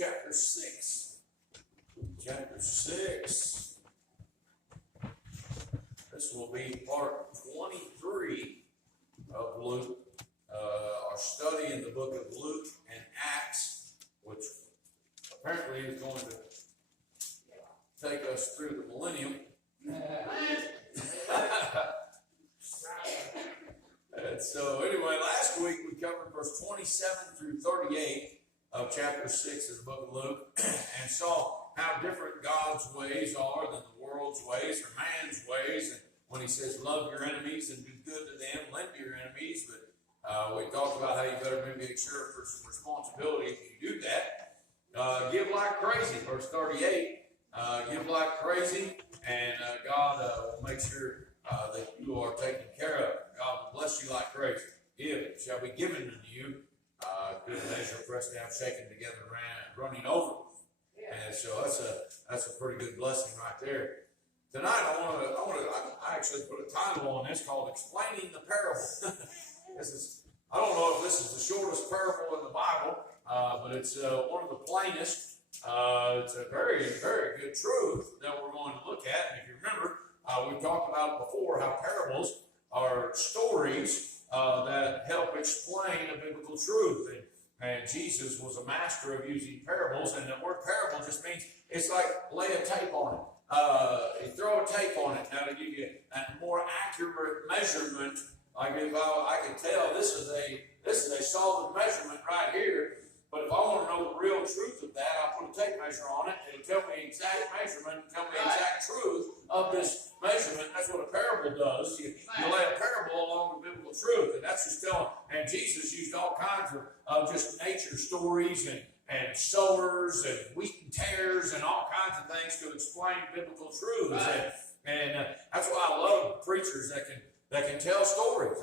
chapter 6. Chapter 6. This will be part 23 of Luke. Our study in the book of Luke and Acts, which apparently is going to take us through the millennium. And so anyway, last week we covered verse 27 through 38 of chapter 6 of the book of Luke and saw how different God's ways are than the world's ways or man's ways. And when he says love your enemies and do good to them, lend to your enemies. But we talked about how you better maybe make sure for some responsibility if you do that. Give like crazy, verse 38. Give like crazy, and God will make sure that you are taken care of. God will bless you like crazy. Give, it shall be given unto you. Good measure, pressed down, shaken together, running over. And so that's a pretty good blessing right there. Tonight I actually put a title on this called "Explaining the Parable." I don't know if this is the shortest parable in the Bible, but it's one of the plainest. It's a very, very good truth that we're going to look at. And if you remember, we've talked about it before, how parables are stories that help explain a biblical truth. And Jesus was a master of using parables. And the word parable just means it's like lay a tape on it. You throw a tape on it. Now to give you a more accurate measurement, like if I can tell this is a solid measurement right here. But if I want to know the real truth of that, I'll put a tape measure on it. It'll tell me the exact measurement, tell me the exact truth of this measurement. That's what a parable does. You lay a parable along with biblical truth. And that's just telling. And Jesus used all kinds of just nature stories and sowers and wheat and tares and all kinds of things to explain biblical truths. And that's why I love preachers that can tell stories.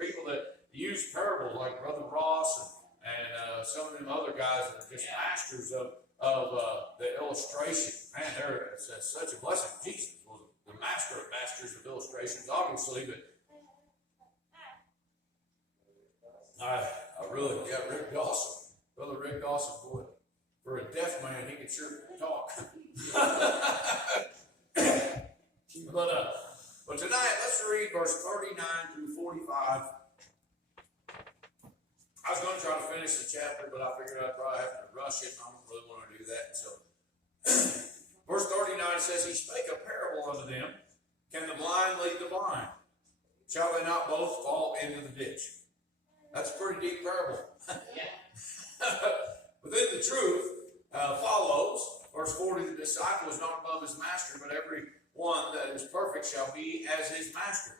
People that use parables like Brother Ross and some of them other guys that are just masters of the illustration. Man, it's such a blessing. Jesus was the master of masters of illustrations, obviously, but Rick Dawson. Brother Rick Dawson, boy, for a deaf man, he could sure talk. But tonight, let's read verse 39 through 45. I was going to try to finish the chapter, but I figured I'd probably have to rush it, and I don't really want to do that. So, verse 39 says, He spake a parable unto them. Can the blind lead the blind? Shall they not both fall into the ditch? That's a pretty deep parable. But then the truth follows. Verse 40, the disciple is not above his master, but every one that is perfect shall be as his master.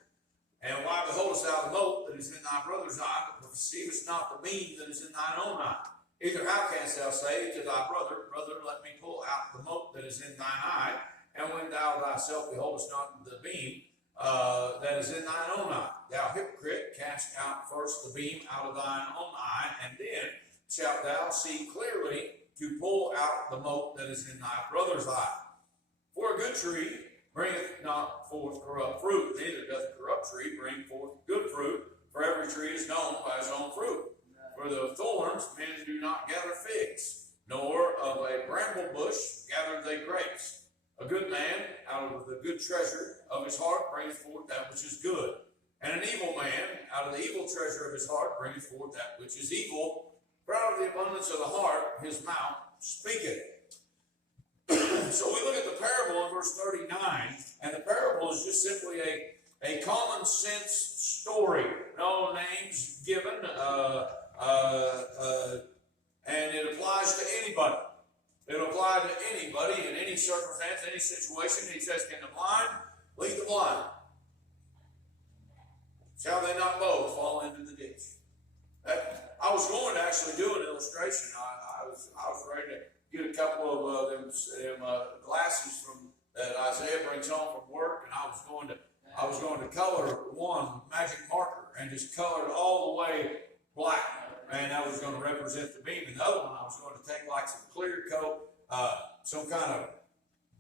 And why beholdest thou the mote that is in thy brother's eye, but perceivest not the beam that is in thine own eye? Either how canst thou say to thy brother, Brother, let me pull out the mote that is in thine eye, and when thou thyself beholdest not the beam that is in thine own eye? Thou hypocrite, cast out first the beam out of thine own eye, and then shalt thou see clearly to pull out the mote that is in thy brother's eye. For a good tree bringeth not forth corrupt fruit, neither doth a corrupt tree bring forth good fruit, for every tree is known by his own fruit. For the thorns men do not gather figs, nor of a bramble bush gather they grapes. A good man out of the good treasure of his heart bringeth forth that which is good, and an evil man out of the evil treasure of his heart bringeth forth that which is evil. For out of the abundance of the heart his mouth speaketh. So we look at the parable in verse 39, and the parable is just simply a common sense story. No names given, and it applies to anybody. It'll apply to anybody in any circumstance, any situation. He says, can the blind lead the blind? Shall they not both fall into the ditch? I was going to actually do an illustration. I was ready to get a couple of them glasses from that Isaiah brings home from work, and I was going to color one magic marker and just color it all the way black, and that was going to represent the beam. And the other one I was going to take like some clear coat, some kind of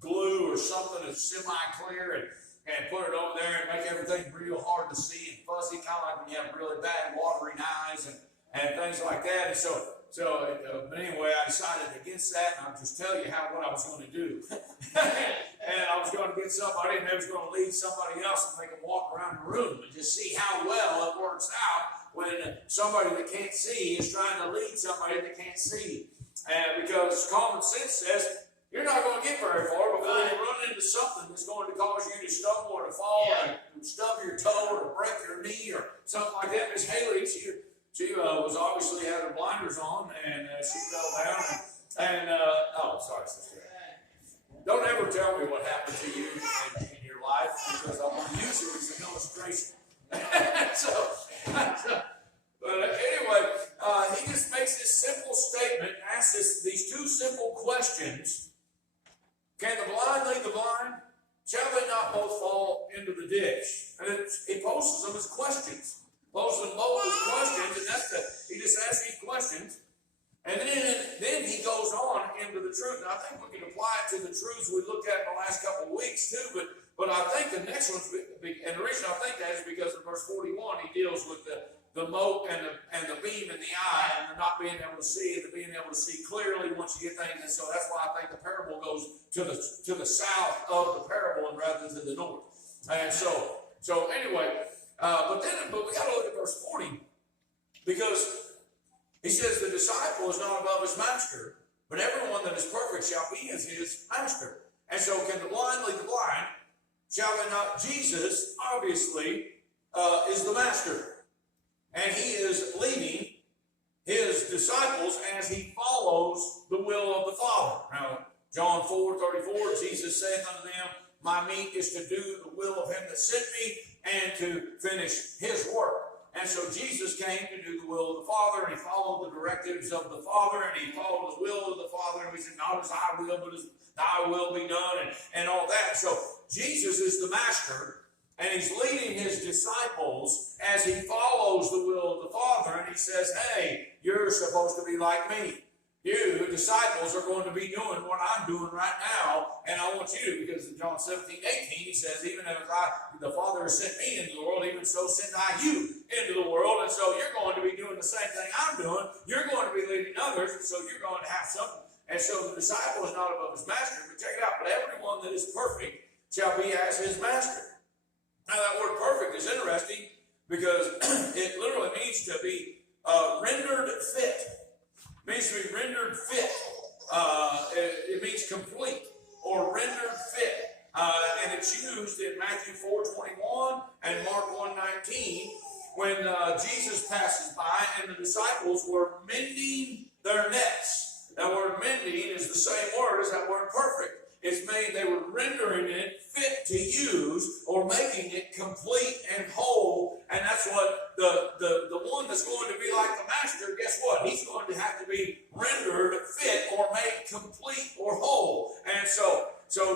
glue or something that's semi-clear, and put it over there and make everything real hard to see and fuzzy, kind of like when you have really bad watering eyes and things like that. And so But anyway, I decided against that, and I'll just tell you what I was going to do. And I was going to get somebody, and I was going to lead somebody else and make them walk around the room and just see how well it works out when somebody that can't see is trying to lead somebody that can't see. And because common sense says you're not going to get very far before you run into something that's going to cause you to stumble or to fall and stub your toe or break your knee or something like that. Miss Haley, she was obviously had her blinders on, and she fell down. Oh, sorry, sister. Don't ever tell me what happened to you in your life, because I want to use it as an illustration. But anyway, he just makes this simple statement, asks these two simple questions. Can the blind lead the blind? Shall they not both fall into the ditch? And he poses them as questions. Poses them both as questions, and he just asks these questions. And then he goes on into the truth. And I think we can apply it to the truths we looked at in the last couple of weeks too. But I think the next one's, and the reason I think that is because in verse 41 he deals with the mote and the beam in the eye, and the not being able to see and the being able to see clearly once you get things. And so that's why I think the parable goes to the south of the parable and rather than the north. And so anyway, but we got to look at verse 40, because he says the disciple is not above his master, but everyone that is perfect shall be as his master. And so can the blind lead the blind? Shall they not? Jesus obviously is the master. And he is leading his disciples as he follows the will of the Father. Now, John 4:34, Jesus saith unto them, my meat is to do the will of him that sent me and to finish his work. And so Jesus came to do the will of the Father, and he followed the directives of the Father, and he followed the will of the Father, and he said, not as I will, but as thy will be done, and all that. So Jesus is the master, and he's leading his disciples as he follows the will of the Father, and he says, hey, you're supposed to be like me. You, disciples, are going to be doing what I'm doing right now, and I want you to, because in John 17:18, he says, even as the Father has sent me into the world, even so send I you into the world. And so you're going to be doing the same thing I'm doing. You're going to be leading others, and so you're going to have something. And so the disciple is not above his master, but check it out, but everyone that is perfect shall be as his master. Now that word perfect is interesting, because it literally means to be rendered fit. It means to be rendered fit. It means complete or rendered fit. And it's used in Matthew 4:21 and Mark 1:19 when Jesus passes by and the disciples were mending their nets. That word mending is the same word as that word perfect. It's made, they were rendering it fit to use or making it complete and whole. And that's what the one that's going to be like the master, guess what? He's going to have to be rendered fit or made complete or whole. And so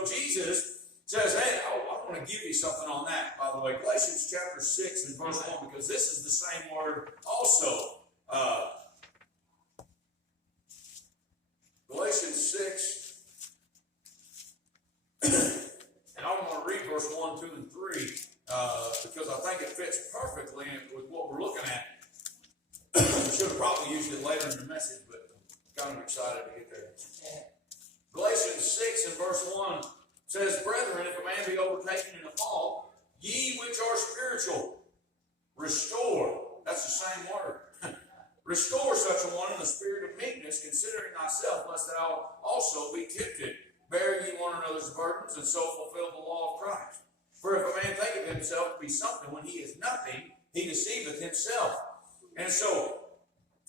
Jesus says, hey, I want to give you something on that, by the way. Galatians chapter 6 and verse 1, because this is the same word also. Galatians 6. And I want to read verse 1, 2, and 3 because I think it fits perfectly with what we're looking at. Should have probably used it later in the message, but I'm kind of excited to get there. Galatians 6 and verse 1 says, brethren, if a man be overtaken in a fault, ye which are spiritual, restore. That's the same word. Restore such a one in the spirit of meekness, considering thyself, lest thou also be tempted. Bear ye one another's burdens, and so fulfill the law of Christ. For if a man thinketh himself to be something when he is nothing, he deceiveth himself. And so,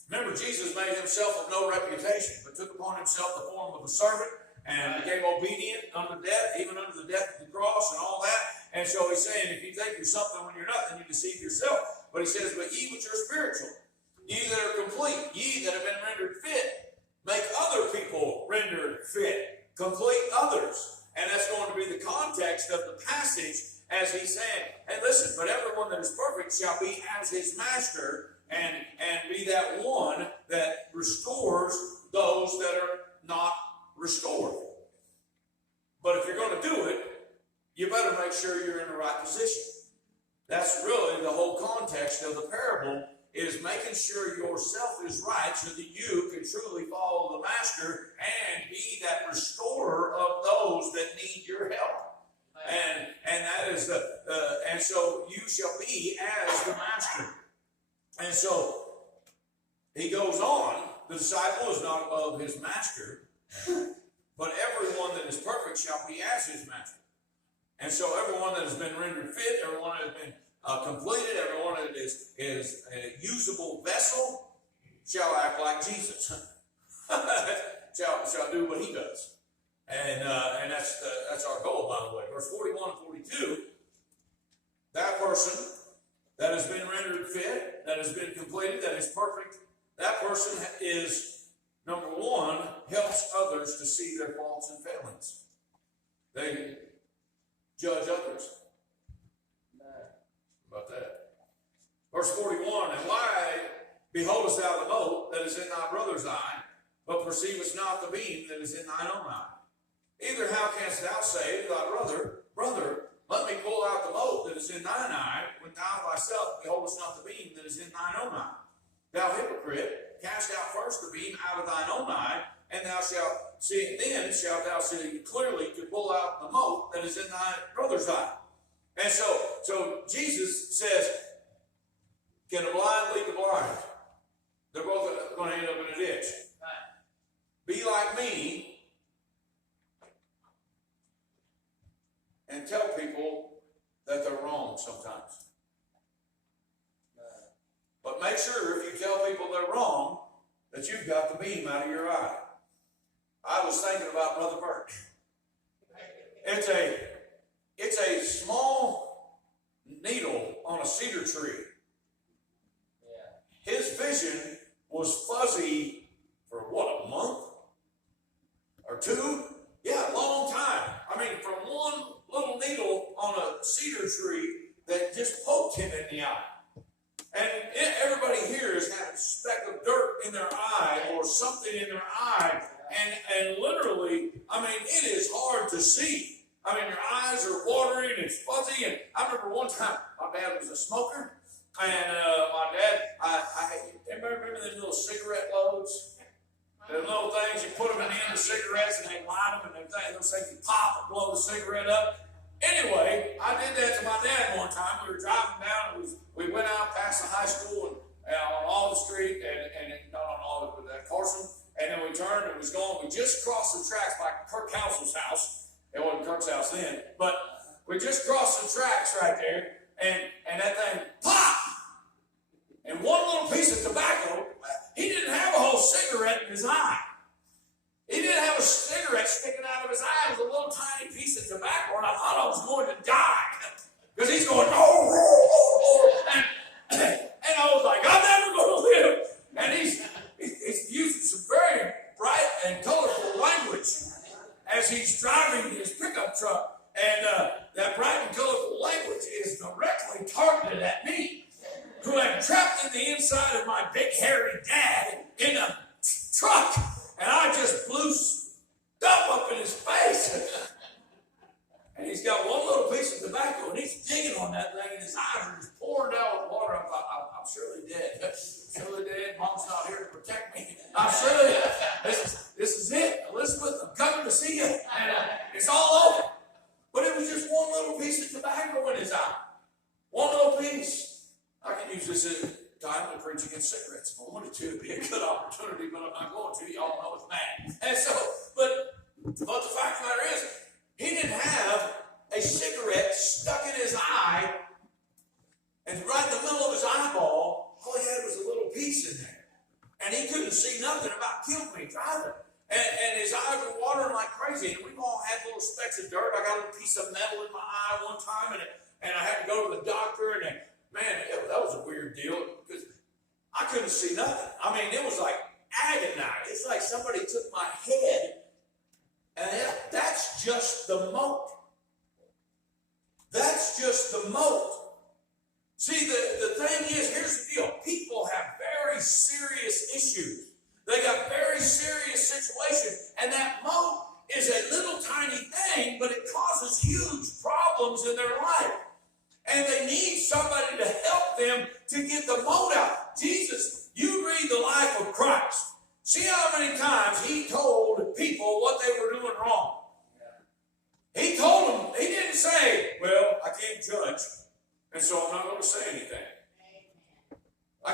remember, Jesus made himself of no reputation, but took upon himself the form of a servant, and became obedient unto death, even unto the death of the cross and all that. And so he's saying, if you think you're something when you're nothing, you deceive yourself. But he says, but ye which are spiritual, ye that are complete, ye that have been rendered fit, make other people rendered fit. Complete others. And that's going to be the context of the passage as he's saying, and listen, but everyone that is perfect shall be as his master, and be that one that restores those that are not restored. But if you're going to do it, you better make sure you're in the right position. That's really the whole context of the parable is making sure yourself is right so that you can truly follow the Master and be that restorer of those that need your help. And that is and so you shall be as the Master. And so he goes on, the disciple is not above his master, but everyone that is perfect shall be as his master. And so everyone that has been rendered fit, everyone that has been completed, everyone that is a usable vessel shall act like Jesus. shall do what he does. And that's our goal, by the way. Verse 41 and 42, that person that has been rendered fit, that has been completed, that is perfect, that person is, number one, helps others to see their faults and failings. They judge others. About that. Verse 41, and why beholdest thou the mote that is in thy brother's eye, but perceivest not the beam that is in thine own eye? Either how canst thou say to thy brother, Brother, let me pull out the mote that is in thine eye, when thou thyself beholdest not the beam that is in thine own eye? Thou hypocrite, cast out first the beam out of thine own eye, and thou shalt see it, then shalt thou see clearly to pull out the mote that is in thy brother's eye. And so Jesus says, can the blind lead the blind? They're both going to end up in a ditch. Be like me and tell people that they're wrong sometimes. But make sure if you tell people they're wrong, that you've got the beam out of your eye. I was thinking about Brother Bert. It's a small needle on a cedar tree. His vision was fuzzy for what, a month? Or two? Yeah, a long time. I mean, from one little needle on a cedar tree that just poked him in the eye. And everybody here has had a speck of dirt in their eye or something in their eye. And literally, I mean, it is hard to see. I mean, your eyes are watering, it's fuzzy. And I remember one time, my dad was a smoker. And my dad, everybody remember those little cigarette loads? The little things, you put them in the end of cigarettes and they light them and those things you pop and blow the cigarette up. Anyway, I did that to my dad one time. We were driving down and we went out past the high school and on Olive Street and not on Olive, but at Carson. And then we turned and was going. We just crossed the tracks by Kirk Housel's house. It wasn't Kirk's house then, but we just crossed the tracks right there, and that thing popped. And one little piece of tobacco. He didn't have a whole cigarette in his eye. He didn't have a cigarette sticking out of his eye. It was a little tiny piece of tobacco, and I thought I was going to die because he's going, oh, and I was like, I'm never going to live. And he's using some very bright and colorful language as he's driving his pickup truck. And that bright and colorful language is directly targeted at me, who am trapped in the inside of my big hairy dad in a truck. And I just blew stuff up in his face. And he's got one little piece of tobacco, and he's digging on that thing, and his eyes are just pouring down with water. I'm surely dead. I'm surely dead. Mom's not here to protect me. I'm surely this is it. Elizabeth, I'm coming to see you. And it's all over. But it was just one little piece of tobacco in his eye. One little piece. I can use this as time to preach against cigarettes. If I wanted to, it'd be a good opportunity, but I'm not going to. Y'all know it's bad. And so, but the fact of the matter is, he didn't have a cigarette stuck in his eye, and right in the middle of his eyeball, all he had was a little piece in there. And he couldn't see nothing. About killed me driving. And his eyes were watering like crazy. And we've all had little specks of dirt. I got a little piece of metal in my eye one time, and I had to go to the doctor, and man, that was a weird deal because I couldn't see nothing. I mean, it was like agonizing. It's like somebody took my head, and that's just the mote. That's just the mote. See, the thing is, here's the deal. People have very serious issues. They got very serious situations, and that mote is a little tiny thing, but it causes huge problems in their life. And they need somebody to help them to get the mote out. Christ. See how many times he told people what they were doing wrong. He told them, he didn't say, well, I can't judge, and so I'm not going to say anything. I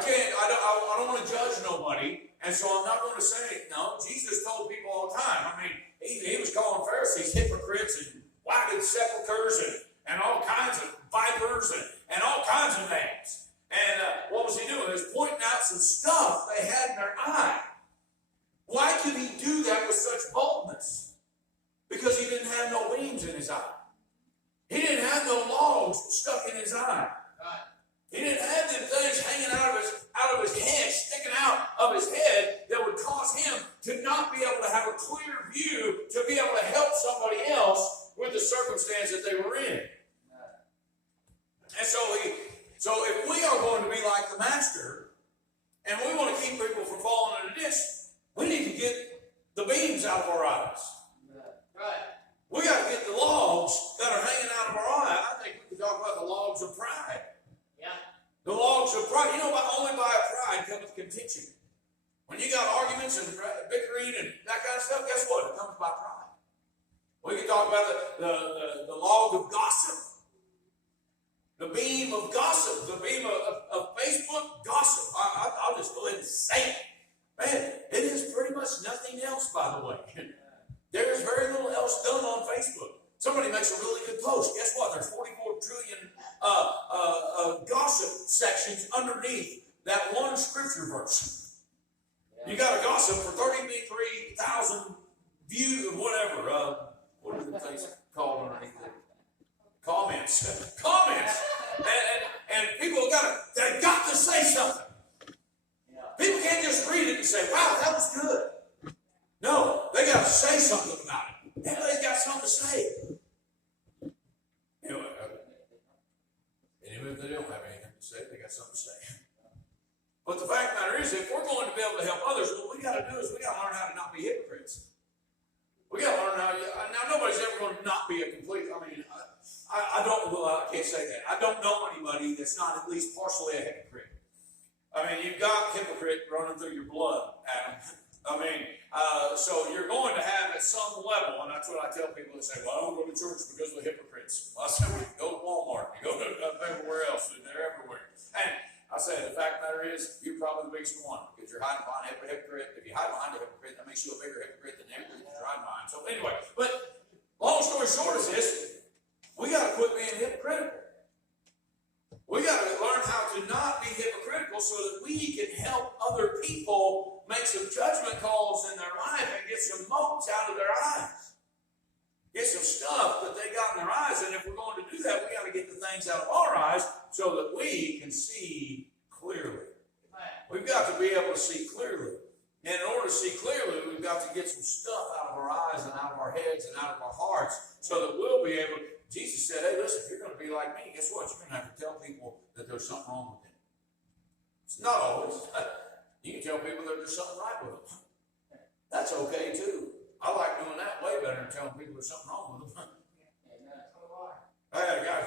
don't want to judge nobody, and so I'm not going to say anything. No, Jesus told people all the time. I mean, he was calling Pharisees hypocrites and whited sepulchres and all kinds of vipers and all kinds of names. And what was he doing? He was pointing out some stuff they had in their eye. Why could he do that with such boldness? Because he didn't have no beams in his eye. He didn't have no logs stuck in his eye. He didn't have them things hanging out of his head, sticking out of his head that would cause him to not be able to have a clear view to be able to help somebody else with the circumstance that they were in. And so if we are going to be like the Master, and we want to keep people from falling into this, we need to get the beams out of our eyes. Right. We got to get the logs that are hanging out of our eye. I think we can talk about the logs of pride. Yeah. The logs of pride. You know, only by pride comes contention. When you got arguments and bickering and that kind of stuff, guess what? It comes by pride. We can talk about the log of gossip. The beam of gossip. The beam of Facebook gossip. I'll just go ahead and say it. Man, it is pretty much nothing else, by the way. There is very little else done on Facebook. Somebody makes a really good post. Guess what? There's 44 trillion gossip sections underneath that one scripture verse. You got a gossip for 33,000 views or whatever. What are the things called underneath it? Comments. Comments. And people they got to say something. People can't just read it and say, wow, that was good. No, they got to say something about it. Everybody's got something to say. Anyway, even if they don't have anything to say, they got something to say. But the fact of the matter is, if we're going to be able to help others, what we got to do is we got to learn how to not be hypocrites. We got to learn how. Now, nobody's ever going to not be a complete. I mean, I can't say that. I don't know anybody that's not at least partially a hypocrite. I mean, you've got hypocrite running through your blood, Adam. I mean, so you're going to have at some level, and that's what I tell people that say, well, I don't go to church because of the hypocrites. Well, I say, well, you go to Walmart, you go to everywhere else, and they're everywhere. And I say, the fact of the matter is, you're probably the biggest one, because you're hiding behind a hypocrite. If you hide behind a hypocrite, that makes you a bigger hypocrite than the hypocrite you're hiding behind. So anyway, but long story short is this, we got to quit being hypocritical. We got to learn how to not be hypocritical so that we can help other people make some judgment calls in their life and get some motes out of their eyes. Get some stuff that they got in their eyes. And if we're going to do that, we got to get the things out of our eyes so that we can see clearly. We've got to be able to see clearly. And in order to see clearly, we've got to get some stuff out of our eyes and out of our heads and out of our hearts so that we'll be able to. Jesus said, hey, listen, if you're going to be like me, guess what? You're going to have to tell people that there's something wrong with them. It's not always. You can tell people that there's something right with them. That's okay, too. I like doing that way better than telling people there's something wrong with them. I had a guy,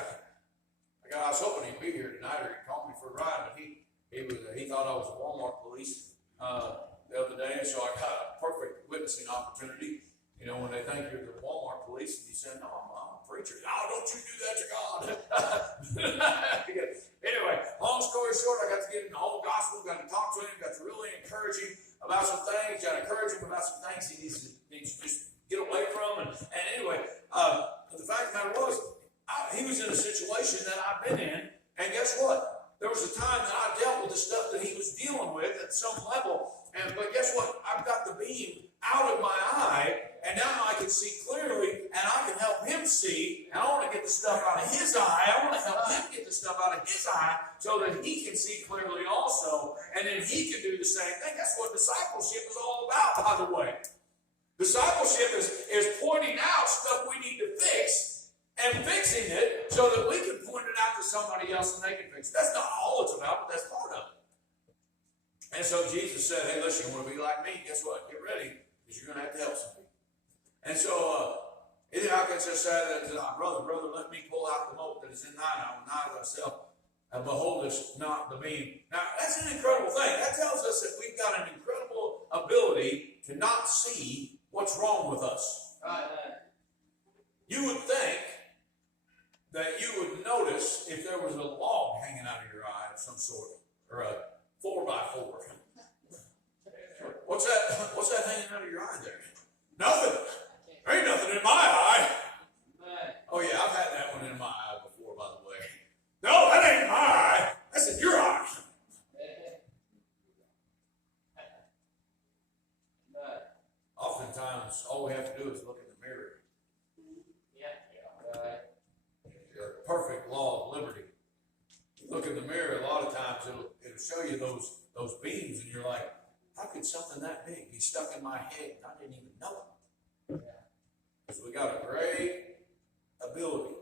I was hoping he'd be here tonight or he'd call me for a ride, but he thought I was a Walmart police the other day, and so I got a perfect witnessing opportunity. You know, when they think you're the Walmart police, and you say, no, I'm a preacher. Oh, don't you do that to God. Anyway, long story short, I got to get in the whole gospel, got to talk to him, got to really encourage him about some things, got to encourage him about some things he needs to just get away from. And anyway, the fact of the matter was, he was in a situation that I've been in, and guess what? There was a time that I dealt with the stuff that he was dealing with at some level, but guess what? I've got the beam out of my eye, and now I can see clearly, and I can help him see, and I want to get the stuff out of his eye. I want to help him get the stuff out of his eye so that he can see clearly also, and then he can do the same thing. That's what discipleship is all about, by the way. Discipleship is pointing out stuff we need to fix and fixing it so that we can point it out to somebody else and they can fix it. That's not all it's about, but that's part of it. And so Jesus said, hey, listen, you want to be like me? Guess what? Get ready, because you're going to have to help some people. And so, either I can just say that, brother, let me pull out the mote that is in thine eye, and I thyself, and behold this not the beam. Now, that's an incredible thing. That tells us that we've got an incredible ability to not see what's wrong with us. You would think that you would notice if there was a log hanging out of your eye of some sort, or a 4x4. What's that hanging out of your eye there? Nothing. There ain't nothing in my eye. Oh yeah, I've had that one in my eye before, by the way. No, that ain't my eye. That's in your eye. Oftentimes, all we have to do is look in the mirror. The perfect law of liberty. You look in the mirror, a lot of times it'll show you those beams, and you're like, how could something that big be stuck in my head and I didn't even know it? Because we got a great ability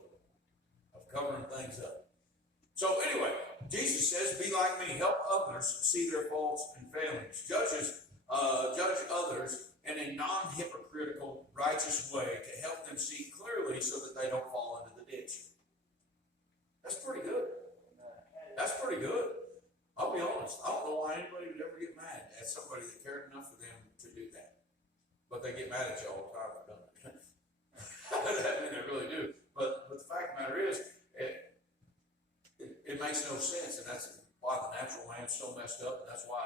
of covering things up. So anyway, Jesus says, be like me, help others see their faults and failings. Judge others in a non-hypocritical, righteous way to help them see clearly so that they don't fall into the ditch. That's pretty good. That's pretty good. I'll be honest. I don't know why anybody would ever get mad at somebody that cared enough for them to do that. But they get mad at you all the time for doing it. I mean, they really do. But the fact of the matter is, it makes no sense, and that's why the natural man's so messed up, and that's why,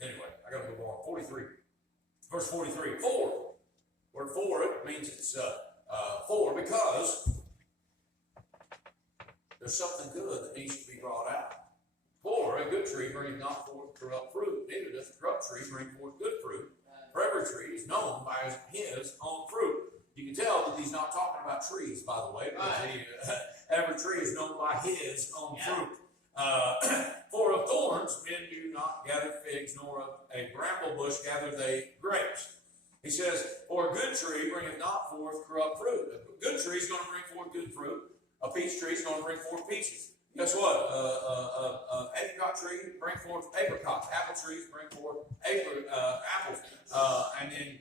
anyway, I got to move on. 43. Verse 43. For. Word for, it means it's for because there's something good that needs to be brought out. For a good tree brings not forth corrupt fruit, neither does a corrupt tree bring forth good fruit. For every tree is known by his own fruit. You can tell that he's not talking about trees, by the way, because every tree is known by his own fruit. For of thorns men do not gather figs, nor of a bramble bush gather they grapes. He says, for a good tree bringeth not forth corrupt fruit. A good tree is going to bring forth good fruit. A peach tree is going to bring forth peaches. Guess what? Apricot tree bring forth apricots. Apple trees bring forth apples. And then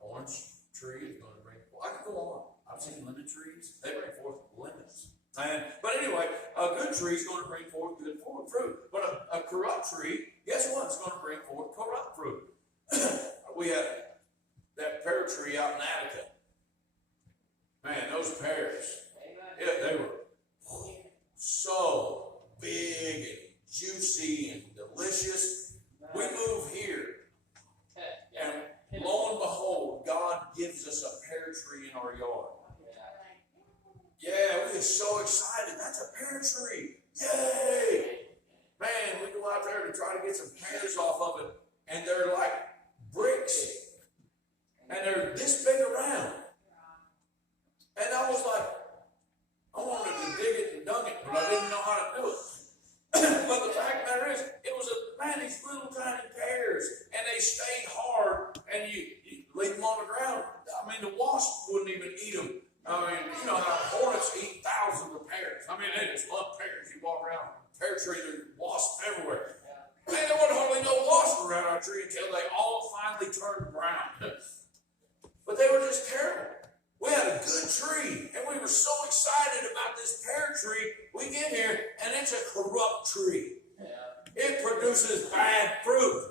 orange tree is going to bring forth. I could go on. I've seen lemon trees. They bring forth lemons. But anyway, a good tree is going to bring forth good fruit. But a corrupt tree, guess what? It's going to bring forth corrupt fruit. We have that pear tree out in Attica. Man, those pears, yeah, they were so big and juicy and delicious. We move here, and lo and behold, God gives us a pear tree in our yard. Yeah, we get so excited. That's a pear tree. Yay! Man, we go out there to try to get some pears off of it, and they're like bricks, and they're this big around. And I was like, I wanted to dig it and dung it, but I didn't know how to do it. But the fact of the matter is, it was these little tiny pears, and they stayed hard, and you leave them on the ground. I mean, the wasp wouldn't even eat them. I mean, you know how hornets eat thousands of pears. I mean, they just love pears. You walk around pear tree, there's wasps everywhere. Man, there wasn't hardly no wasps around our tree until they all finally turned brown. But they were just terrible. We had a good tree, and we were so excited about this pear tree. We get here, and it's a corrupt tree. It produces bad fruit,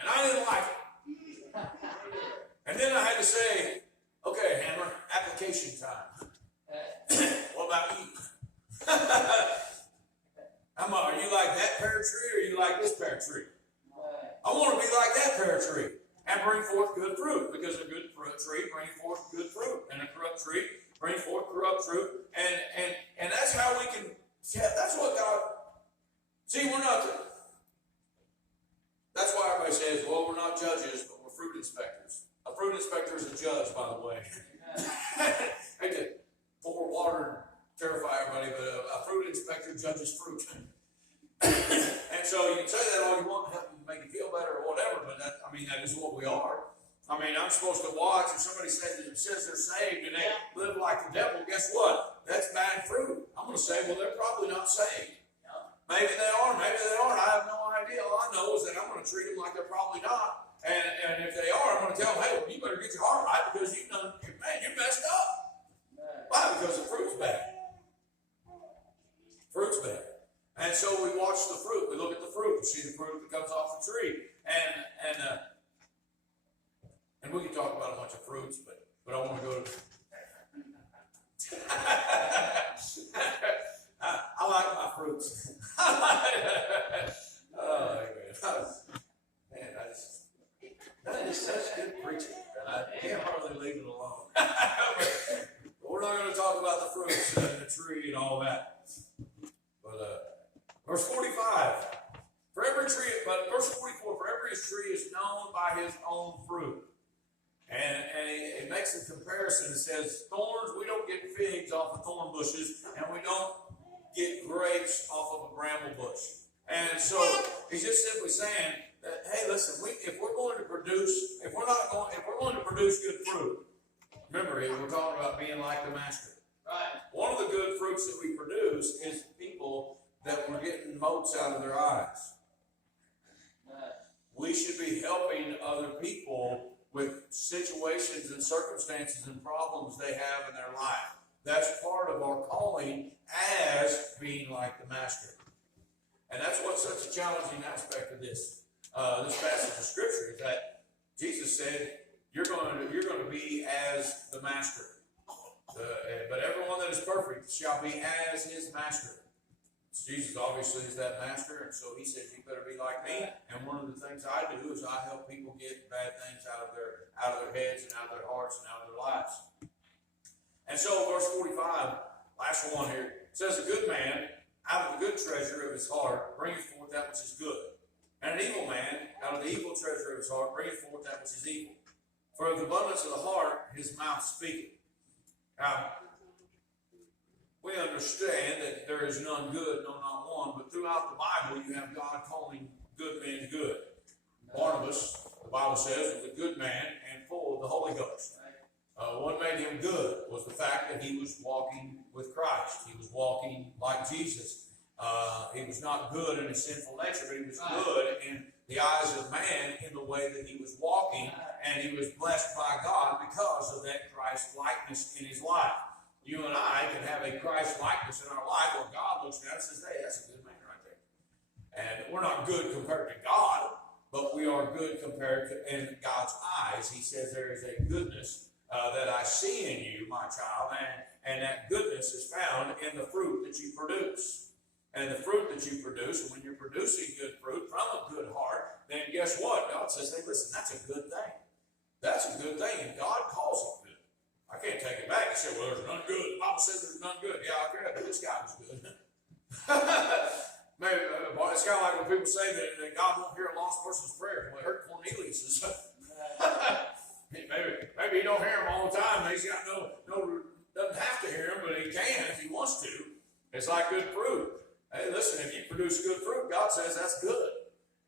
and I didn't like it. And then I had to say, okay, Hammer, application time. What about you? Are you like that pear tree, or are you like this pear tree? I want to be like that pear tree and bring forth good fruit, because a good tree brings forth good fruit, and a corrupt tree brings forth corrupt fruit, and that's how we can. Yeah, that's what God. See, we're not. That's why everybody says, "Well, we're not judges, but we're fruit inspectors." A fruit inspector is a judge, by the way. I hate to pour water and terrify everybody, but a fruit inspector judges fruit. And so you can say that all you want to help you make you feel better or whatever, but that is what we are. I mean, I'm supposed to watch if somebody says they're saved and they live like the devil. Guess what? That's bad fruit. I'm going to say, well, they're probably not saved. Maybe they are, maybe they aren't. I have no idea. All I know is that I'm going to treat them like they're probably not. And if they are, I'm going to tell them, hey, you better get your heart right, because you're messed up. Why? Because the fruit's bad. Fruit's bad. And so we watch the fruit. We look at the fruit. We see the fruit that comes off the tree. And we can talk about a bunch of fruits, but I want to go to. I like my fruits. Oh, man, that is such good preaching. I can't hardly leave it alone. But we're not going to talk about the fruits and the tree and all that. But verse 45, for every tree, but verse 44, for every tree is known by his own fruit. And it makes a comparison. It says, thorns, we don't get figs off of thorn bushes, and we don't get grapes off of a bramble bush. And so he's just simply saying that, hey, listen, if we're going to produce good fruit, remember, we're talking about being like the master. Right. One of the good fruits that we produce is people that we're getting motes out of their eyes. We should be helping other people with situations and circumstances and problems they have in their life. That's part of our calling as being like the master. And that's what's such a challenging aspect of this passage of scripture, is that Jesus said, you're going to be as the master. But everyone that is perfect shall be as his master. Jesus obviously is that master, and so he says, you better be like me. And one of the things I do is I help people get bad things out of their heads and out of their hearts and out of their lives. And so verse 45, last one here, says, a good man out of the good treasure of his heart bringeth forth that which is good. And an evil man out of the evil treasure of his heart bringeth forth that which is evil. For of the abundance of the heart his mouth speaketh. Now, we understand that there is none good, no, not one, but throughout the Bible you have God calling good men good. Barnabas, the Bible says, was a good man and full of the Holy Ghost. What made him good was the fact that he was walking with Christ. He was walking like Jesus. He was not good in his sinful nature, but he was good in the eyes of man in the way that he was walking, and he was blessed by God because of that Christ likeness in his life. You and I can have a Christ likeness in our life where God looks down and says, hey, that's a good man right there. And we're not good compared to God, but we are good compared to, in God's eyes. He says there is a goodness that I see in you, my child, and that goodness is found in the fruit that you produce. And the fruit that you produce, and when you're producing good fruit from a good heart, then guess what? God says, hey, listen, that's a good thing. That's a good thing, and God calls it good. I can't take it back and say, well, there's none good. The Bible says there's none good. Yeah, I agree, but this guy was good. Maybe, it's kind of like when people say that God won't hear a lost person's prayer. Well, it hurt Cornelius. maybe he don't hear him all the time. He's got doesn't have to hear him, but he can if he wants to. It's like good fruit. Hey, listen, if you produce good fruit, God says that's good.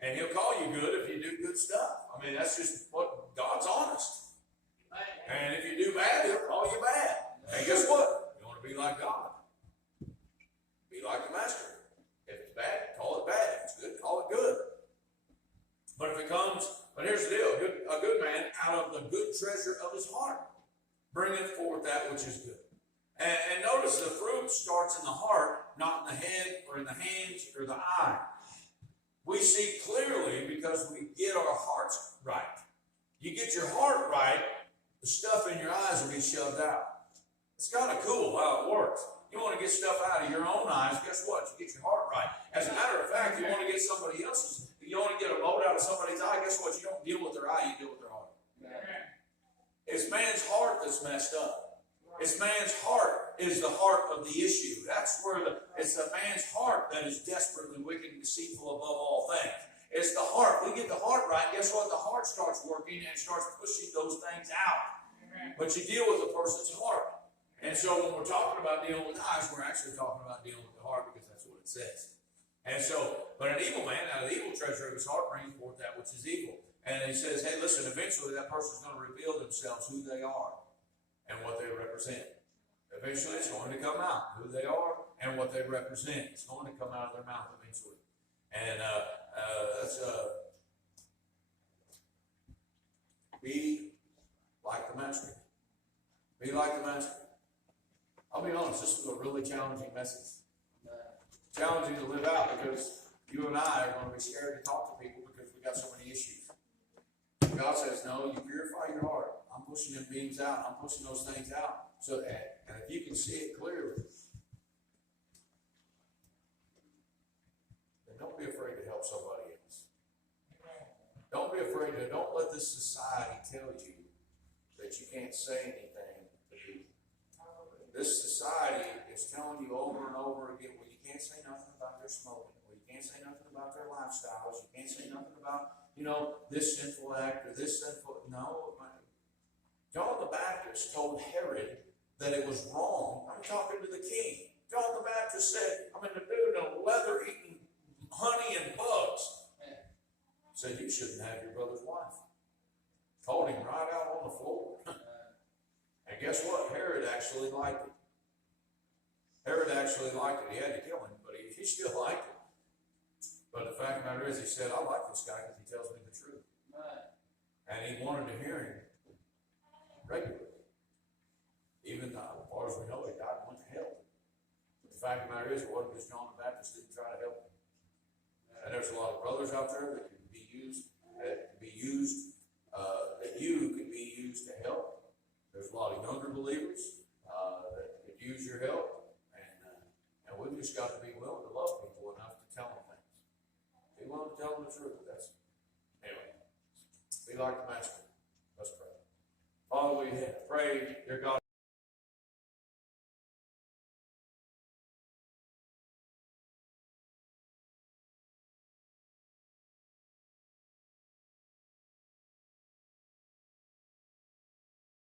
And he'll call you good if you do good stuff. I mean, that's just what God's honest. And if you do bad, he'll call you bad. And guess what? You want to be like God. Be like the master. If it's bad, call it bad. If it's good, call it good. But here's the deal. A good man out of the good treasure of his heart bringeth forth that which is good. And notice the fruit starts in the heart, not in the head or in the hands or the eye. We see clearly because we get our hearts right. You get your heart right, the stuff in your eyes will be shoved out. It's kind of cool how it works. You want to get stuff out of your own eyes, guess what? You get your heart right. As a matter of fact, you want to get somebody else's, you want to get a mote out of somebody's eye, guess what? You don't deal with their eye, you deal with their heart. It's man's heart that's messed up. It's man's heart is the heart of the issue. That's where it's the man's heart that is desperately wicked and deceitful above all things. It's the heart. We get the heart right, guess what? The heart starts working and starts pushing those things out. But you deal with the person's heart. And so when we're talking about dealing with eyes, we're actually talking about dealing with the heart because that's what it says. And so, but an evil man out of the evil treasure of his heart brings forth that which is evil. And he says, hey, listen, eventually that person's going to reveal themselves who they are and what they represent. Eventually it's going to come out, who they are and what they represent. It's going to come out of their mouth eventually. And that's be like the master. Be like the master. I'll be honest, this was a really challenging message. challenging to live out because you and I are going to be scared to talk to people because we got so many issues. God says, no, you purify your heart. I'm pushing them beams out. I'm pushing those things out. So that, and if you can see it clearly, then don't be afraid to help somebody else. Don't be afraid to, don't let this society tell you that you can't say anything to people. This society is telling you over and over again, well, you can't say nothing about their smoking, well, you can't say nothing about their lifestyles, you can't say nothing about, this sinful act or this sinful, no. John the Baptist told Herod that it was wrong. I'm talking to the king. John the Baptist said, I'm in the dude in leather eating honey and bugs. Said, you shouldn't have your brother's wife. Told him right out on the floor. And guess what? Herod actually liked it. Herod actually liked it. He had to kill him, but he still liked it. But the fact of the matter is, he said, I like this guy because he tells me the truth. And he wanted to hear him regularly. Even though, as far as we know, he died and went to hell. But the fact of the matter is, it wasn't because John the Baptist didn't try to help him. And there's a lot of brothers out there that can be used, that you could be used to help. There's a lot of younger believers that could use your help. And we've just got to be willing to love people enough to tell them things. Be willing to tell them the truth. Anyway, be like the Master. Let's pray. Father, we pray, dear God.